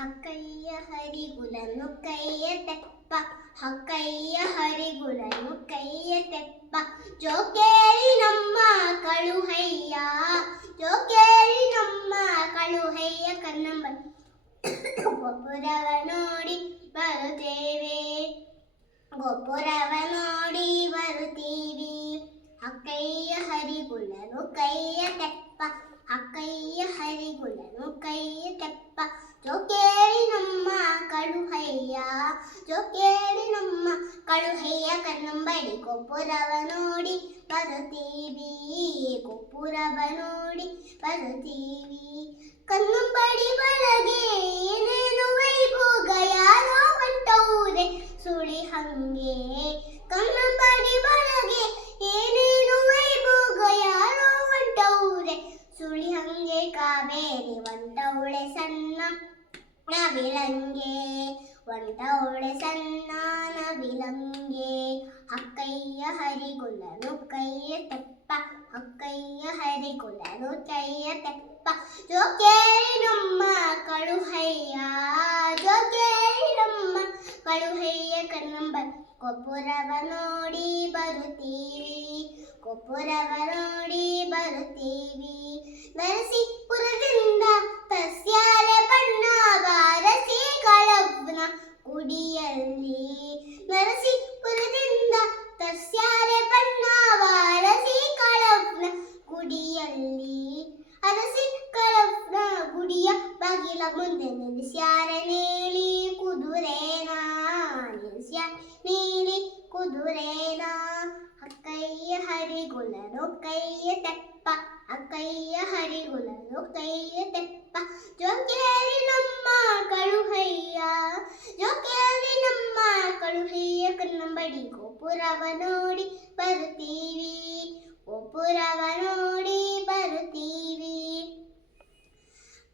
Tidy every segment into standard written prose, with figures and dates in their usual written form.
ಹಕ್ಕಯ್ಯ ಹರಿಗುಲನು ಕೈಯ ತೆಪ್ಪ ಹಕ್ಕಯ್ಯ ಹರಿಗುಲನು ಕೈಯ ತೆಪ್ಪ ಜೋಕೇರಿ ನಮ್ಮ ಕಳುಹಯ್ಯ ಜೋಕೇರಿ ನಮ್ಮ ಕಳುಹಯ್ಯ ಕನ್ನಂಬ ಗೋಪುರವ ನೋಡಿ ಬರುತ್ತೇವೆ ಗೋಪುರವ ನೋಡಿ ಬರುತ್ತೀವಿ ಹಕ್ಕಯ್ಯ ಹರಿಗುಲನು ಕೈಯ ತೆಪ್ಪ ಹಕ್ಕಯ್ಯ ಹರಿಗುಲನು ಕೈಯ ತೆಪ್ಪ ಜೋಕೇರಿ ನಮ್ಮ ಕಳುಹಯ್ಯ ಜೋಕೇರಿ ನಮ್ಮ ಕಳುಹಯ್ಯ ಕನ್ನಂಬಡಿ ಗೋಪುರವ ನೋಡಿ ಬರುತ್ತೀವಿ ಗೋಪುರವ ನೋಡಿ ಬರುತ್ತೀವಿ ಕನ್ನಂಬಡಿ ಒಳಗೆ ಏನೇನು ವೈಭೋಗ ಯಾರೋ ಹೊಂಟವ್ರೆ ಸುಳಿ ಹಂಗೆ ಕನ್ನಂಬಡಿ ಒಳಗೆ ಏನೇನು ವೈಭೋಗ ಯಾರೋ ಹೊಂಟವ್ರೆ ಸುಳಿ ಹಂಗೆ ಕಾವೇರಿ ಒಂಟವಳೆ ಸಣ್ಣ ನವಿಲಂಗೆ ಒಂಟವಳೆ ಸಣ್ಣ ನವಿಲಂಗೆ ಹಕ್ಕಯ್ಯ ಹರಿಗುಲನು ಕೈಯ ತೆಪ್ಪ ಹಕ್ಕಯ್ಯ ಹರಿಗುಲನು ಕೈಯ ತೆಪ್ಪ ಜೋಕೇರಿ ನಮ್ಮ ಕಳುಹಯ್ಯ ಜೋಕೇರಿ ನಮ್ಮ ಕಳುಹಯ್ಯ ಕನ್ನಂಬ ಗೋಪುರವ ನೋಡಿ ಬರುತ್ತೀವಿ ಗೋಪುರವ ನೋಡಿ ಬರುತ್ತೀವಿ ನರಸೀಪುರದಿಂದ ತಸ್ಯಾಲೆ ಬಣ್ಣ ಬಾರಸಿಗಳವ್ನ ಗುಡಿಯಲ್ಲಿ ನರಸೀಪುರದಿಂದ ತಸ್ಯಾಲೆ ಬಣ್ಣ ಬಾರಸಿಗಳವ್ನ ಗುಡಿಯಲ್ಲಿ ಅರಸಿಗಳವ್ನ ಗುಡಿಯ ಬಾಗಿಲ ಮುಂದೆ ನಿಲ್ಲಿಸ್ಯಾರ ನೀಲಿ ಕುದುರೇನ ನಿಲ್ಲಿಸ್ಯಾರ ನೀಲಿ ಕುದುರೇನ ಹಕ್ಕಯ್ಯ ಹರಿಗುಲನು ಕೈಯ ತೆಪ್ಪ ಹಕ್ಕಯ್ಯ ಹರಿಗುಲನು ಕೈಯ ತೆಪ್ಪ ಜೋಕೇರಿ ನಮ್ಮ ಕಳುಹಯ್ಯ ಜೋಕೇರಿ ನಮ್ಮ ಕಳುಹಯ್ಯ ಕನ್ನಂಬಡಿ ಗೋಪುರವ ನೋಡಿ ಬರುತ್ತೀವಿ ಗೋಪುರವ ನೋಡಿ ಬರುತ್ತೀವಿ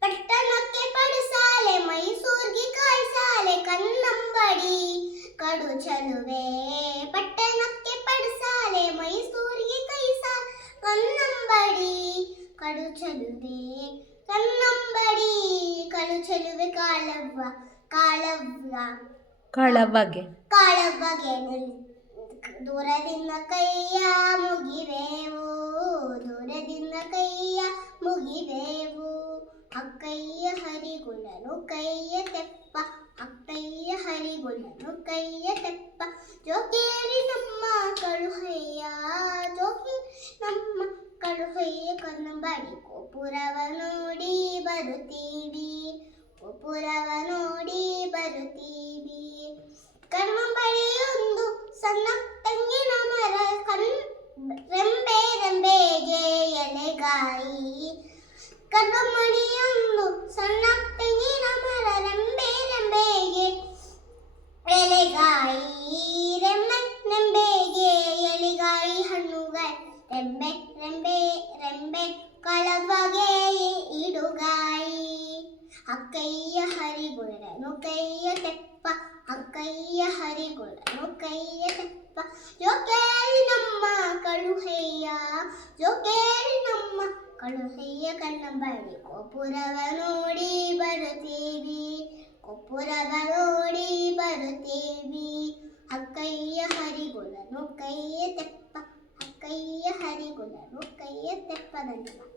ಪಟ್ಟಣಕ್ಕೆ ಪಡಿಸಾಲೆ ಮೈಸೂರಿಗೆ ಕಾಯಿಸಾಲೆ ಕನ್ನಂಬಡಿ ಕಡು ಚಲುವೆ ಪಟ್ಟಣಕ್ಕೆ ಪಡಿಸಾಲೆ ಮೈಸೂರಿಗೆ ಕೈಸಾಲೆ ಕನ್ನಂಬಡಿ ಕಡು ಚಲುವೆ ಕನ್ನಂಬಡಿ ಕಡು ಚಲುವೆ ಕಾಳವ್ವ ಕಾಳವ್ವ ಕಾಳವ್ವಗೆ ದೂರದಿಂದ ಕೈಯ ಮುಗಿವೆವು ದೂರದಿಂದ ಕೈಯ ಮುಗಿವೆವು ಹಕ್ಕಯ್ಯ ಹರಿಗುಲನು ಕೈಯ ತೆಪ್ಪ ಹಕ್ಕಯ್ಯ ಹರಿಗುಲನು ಕೈಯ ತೆಪ್ಪ ಜೋಕೇರಿ ನಮ್ಮ ಕಳುಹಯ್ಯ ಜೋಕೇರಿ ನಮ್ಮ ಕಳುಹಯ್ಯ ಕನ್ನಂಬಡಿ ಗೋಪುರವ ನೋಡಿ ಬರುತ್ತೀವಿ ಗೋಪುರವ ನೋಡಿ ಬರುತ್ತೀವಿ ಕನ್ನಂಬಡಿಯೊಂದು ಸಣ್ಣ ತೆಂಗಿನ ಮರ ರೆಂಬೆ ರೆಂಬೆಗೆ ಎಲೆಗಾಯಿ ಕನ್ನಂಬಡಿಯೊಂದು ಸಣ್ಣ ತೆಂಗಿನ ಮರ ರೆಂಬೆ ರೆಂಬೆಗೆ ಎಲೆಗಾಯಿ ರೆಂಬೆ ರೆಂಬೆಗೆ ಎಲೆಗಾಯಿ ಹಣ್ಣುಗಾಯಿ ರೆಂಬೆ ರೆಂಬೆ ರೆಂಬೆ ಕಳವಗೆ ಇಡುಗಾಯಿ ಹಕ್ಕಯ್ಯ ಹರಿಗುಲನು ಕೈಯ ತೆಪ್ಪ ಹಕ್ಕಯ್ಯ ಹರಿಗುಲನು ಕೈಯ ತೆಪ್ಪ ಜೋಕೇರಿ ನಮ್ಮ ಕಳುಹಯ್ಯ ಜೋಕೇರಿ ನಮ್ಮ ಕಳುಹಯ್ಯ ಕನ್ನಂಬಡಿ ಗೋಪುರವ ನೋಡಿ ಬರುತ್ತೀವಿ ಗೋಪುರವ ನೋಡಿ ಬರುತ್ತೀವಿ ಹಕ್ಕಯ್ಯ ಹರಿಗುಲನು ಕೈಯ ತೆಪ್ಪ ಹಕ್ಕಯ್ಯ ಹರಿಗುಲನು ಕೈಯ ತೆಪ್ಪ ಧನ್ಯವಾದ.